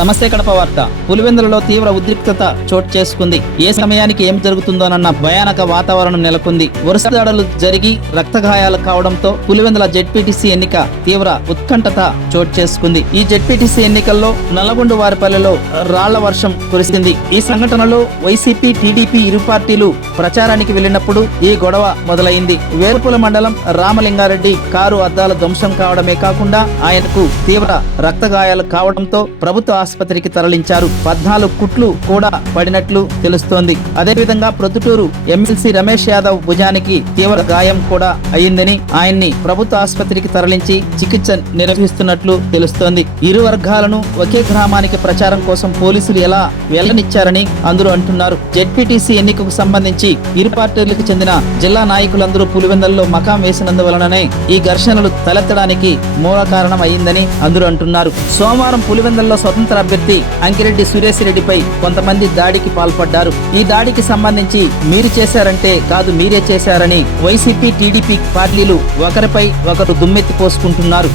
నమస్తే కడప వార్త. పులివెందులలో తీవ్ర ఉద్రిక్తత చోటు చేసుకుంది. ఏ సమయానికి ఏం జరుగుతుందోనన్న భయానక వాతావరణం నెలకొంది. వరుస దాడులు జరిగి రక్తగాయాలు కావడంతో పులివెందుల జెడ్పీటీసీ ఎన్నిక తీవ్ర ఉత్కంఠత చోటు చేసుకుంది. ఈ జెడ్పీటీసీ ఎన్నికల్లో నల్లగొండ వారిపల్లెలో రాళ్ల వర్షం కురిసింది. ఈ సంఘటనలో వైసీపీ, టీడీపీ ఇరు పార్టీలు ప్రచారానికి వెళ్లినప్పుడు ఈ గొడవ మొదలైంది. వేరుపుల మండలం రామలింగారెడ్డి కారు అద్దాల ధ్వంసం కావడమే కాకుండా ఆయనకు తీవ్ర రక్తగాయాలు కావడంతో ప్రభుత్వ ఆసుపత్రికి తరలించారు. 14 కుట్లు కూడా పడినట్లు తెలుస్తోంది. అదేవిధంగా ప్రొద్దుటూరు ఎమ్మెల్సీ రమేష్ యాదవ్ భుజానికి తీవ్ర గాయం కూడా అయిందని ఆయన్ని ప్రభుత్వ ఆసుపత్రికి తరలించి చికిత్స నిర్వహిస్తున్నట్లు తెలుస్తోంది. ఇరు వర్గాలను ఒకే గ్రామానికి ప్రచారం కోసం పోలీసులు ఎలా వెళ్లనిచ్చారని అందరూ అంటున్నారు. జెడ్పీటీసీ ఎన్నికకు సంబంధించి ఇరు పార్టీలకు చెందిన జిల్లా నాయకులందరూ పులివెందులలో మకాం వేసినందువలననే ఈ ఘర్షణలు తలెత్తడానికి మూల కారణం అయిందని అందరూ అంటున్నారు. సోమవారం పులివెందులలో స్వతంత్ర అభ్యర్థి అంకిరెడ్డి సురేష్ రెడ్డిపై కొంతమంది దాడికి పాల్పడ్డారు. ఈ దాడికి సంబంధించి మీరు చేశారంటే కాదు, మీరే చేశారని వైసీపీ, టీడీపీ పార్టీలు ఒకరిపై ఒకరు దుమ్మెత్తి పోసుకుంటున్నారు.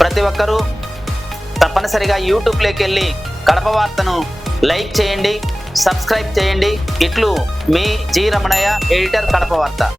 ప్రతి ఒక్కరూ తప్పనిసరిగా యూట్యూబ్లోకి వెళ్ళి కడప వార్తను లైక్ చేయండి, సబ్స్క్రైబ్ చేయండి. ఇట్లు మీ జి రమణయ్య, ఎడిటర్, కడప వార్త.